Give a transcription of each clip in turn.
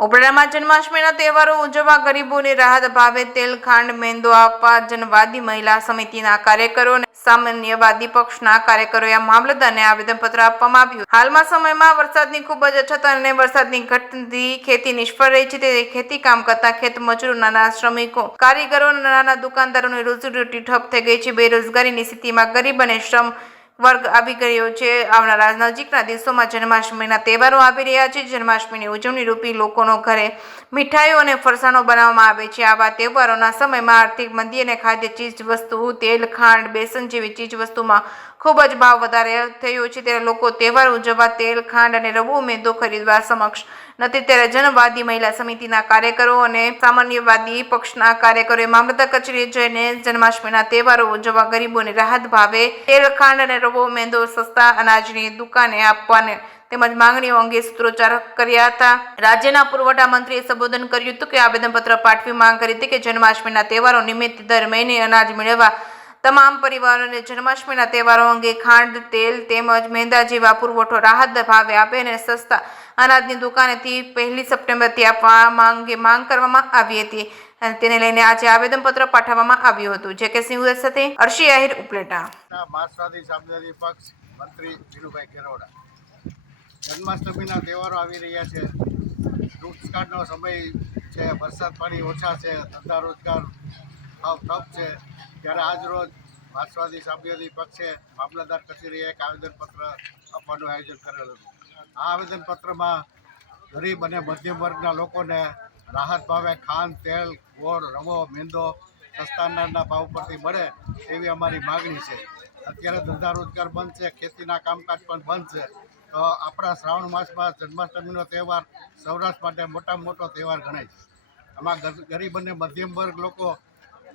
ઉપલેટામાં જન્માષ્ટમીના તહેવારો ઉજવવા ગરીબોને રાહત ભાવે તેલ ખાંડ મેંદો આપવા જનવાદી મહિલા સમિતિના કાર્યકરો અને સામાન્યવાદી પક્ષના કાર્યકરોએ મામલતદારને આવેદનપત્ર આપવામાં આવ્યું. હાલમાં સમયમાં વરસાદની ખૂબ જ અછત અને વરસાદની ઘટતી ખેતી નિષ્ફળ રહી છે. તે ખેતી કામ કરતા ખેત મજૂરો, નાના શ્રમિકો, કારીગરો અને નાના દુકાનદારોની રોજીરોટી ઠપ થઈ ગઈ છે. બેરોજગારીની સ્થિતિમાં ગરીબ અને શ્રમ વર્ગ આવી ગયો છે. આવનારા નજીકના દિવસોમાં જન્માષ્ટમીના તહેવારો આવી રહ્યા છે. જન્માષ્ટમીની ઉજવણી રૂપી લોકોનો ઘરે મીઠાઈઓ અને ફરસાણો બનાવવામાં આવે છે. આવા તહેવારોના સમયમાં આર્થિક મંદી અને ખાદ્ય ચીજ વસ્તુઓ, તેલ, ખાંડ, બેસન જેવી ચીજ વસ્તુમાં ખૂબ જ ભાવ વધારે થયો છે. ત્યારે લોકો તહેવાર ઉજવવા તેલ, ખાંડ અને રવો મેંદો ખરીદવા સમક્ષ નથી. ત્યારે જનવાદી મહિલા સમિતિના કાર્યકરો અને સામાન્યવાદી પક્ષના કાર્યકરોએ મામલતદાર કચેરીએ જઈને જન્માષ્ટમીના તહેવારો ઉજવવા ગરીબોને રાહત ભાવે તેલ, ખાંડ અને રવો મેંદો સસ્તા અનાજની દુકાને આપવાને તેમજ માંગણીઓ અંગે સૂત્રોચ્ચાર કર્યા હતા. રાજ્યના પુરવઠા મંત્રીએ સંબોધન કર્યું હતું કે આવેદનપત્ર પાઠવી માંગ કરી હતી કે જન્માષ્ટમીના તહેવારો નિમિત્તે દર મહિને અનાજ મેળવવા તમામ પરિવારોને જન્માષ્ટમીના તહેવારો અંગે ખાંડ, તેલ તેમજ મેંદા જેવા પુરવઠો રાહત ભાવે આપે અને સસ્તા અનાજની દુકાનેથી 1 સપ્ટેમ્બરથી આપવા માંગ કરવામાં આવી હતી. તેને લઈને આજે આવેદનપત્ર પાઠવવામાં આવ્યું હતું. જે કે સિંહ સાથે અર્શી આહિર, ઉપલેટા. માર્ક્સવાદી સામ્યવાદી પક્ષ મંત્રી જીનુભાઈ કેરોડા. જન્માષ્ટમીના તહેવારો આવી રહ્યા છે. દુષ્કાળનો સમય છે, વરસાદ પાણી ઓછા છે, ધંધા રોજગાર ભાવ ઠપ છે. ત્યારે આજ રોજ માર્ક્સવાદી સામ્યવાદી પક્ષે મામલતદાર કચેરીએ એક આવેદનપત્ર આપવાનું આયોજન કરેલું હતું. આ આવેદનપત્રમાં ગરીબ અને મધ્યમ વર્ગના લોકોને રાહત ભાવે ખાંડ, તેલ, ગોળ, રવો, મેંદો સસ્તા અનાજના ભાવ પરથી મળે એવી અમારી માગણી છે. અત્યારે ધંધા રોજગાર બંધ છે, ખેતીના કામકાજ પણ બંધ છે. તો આપણા શ્રાવણ માસમાં જન્માષ્ટમીનો તહેવાર સૌરાષ્ટ્ર માટે મોટામાં મોટો તહેવાર ગણાય છે. આમાં ગરીબ અને મધ્યમ વર્ગ લોકો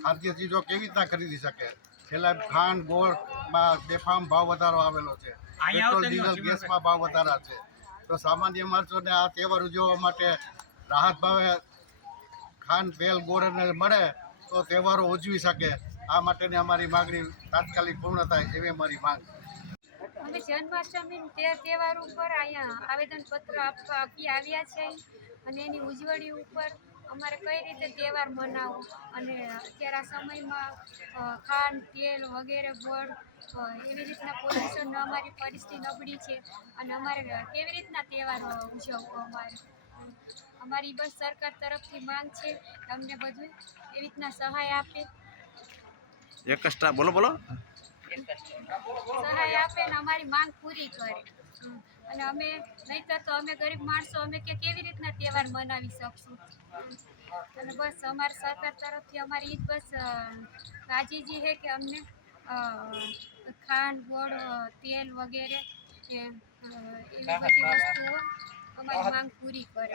ખાદ્ય ચીજો કેવી રીતના ખરીદી શકે? છેલ્લા ખાંડ, ગોળમાં બેફામ ભાવ વધારો આવેલો છે. પેટ્રોલ, ડીઝલ, ગેસમાં ભાવ વધારા છે. તો સામાન્ય માણસોને આ તહેવાર ઉજવવા માટે રાહત ભાવે ખાંડ, તેલ, ગોળ અને મળે તો તહેવારો ઉજવી શકે. આ માટેની અમારી માગણી તાત્કાલિક પૂર્ણ થાય એવી અમારી માંગ. અમે જન્માષ્ટમી તહેવાર ઉપર અહીંયા આવેદનપત્ર આપી આવ્યા છે અને એની ઉજવણી ઉપર અમારે કઈ રીતે તહેવાર મનાવવો અને અત્યારે આ સમયમાં ખાંડ, તેલ વગેરે ગોળ એવી રીતના પોલ્યુશન અમારી પરિસ્થિતિ નબળી છે અને અમારે કેવી રીતના તહેવારો ઉજવવો અમારી બસ સરકાર તરફથી માંગ છે કે અમને બધું એવી રીતના સહાય આપે. બોલો સહાય આપે ને અમારી માંગ પૂરી કરે. અને અમે નહીંતર તો અમે ગરીબ માણસો અમે કેવી રીતના તહેવાર મનાવી શકશું. અને બસ અમારી સરકાર તરફથી અમારી જ બસ રાજીજી છે કે અમને ખાંડ, ગોળ, તેલ વગેરે એવી બધી વસ્તુઓ અમારી માંગ પૂરી કરે.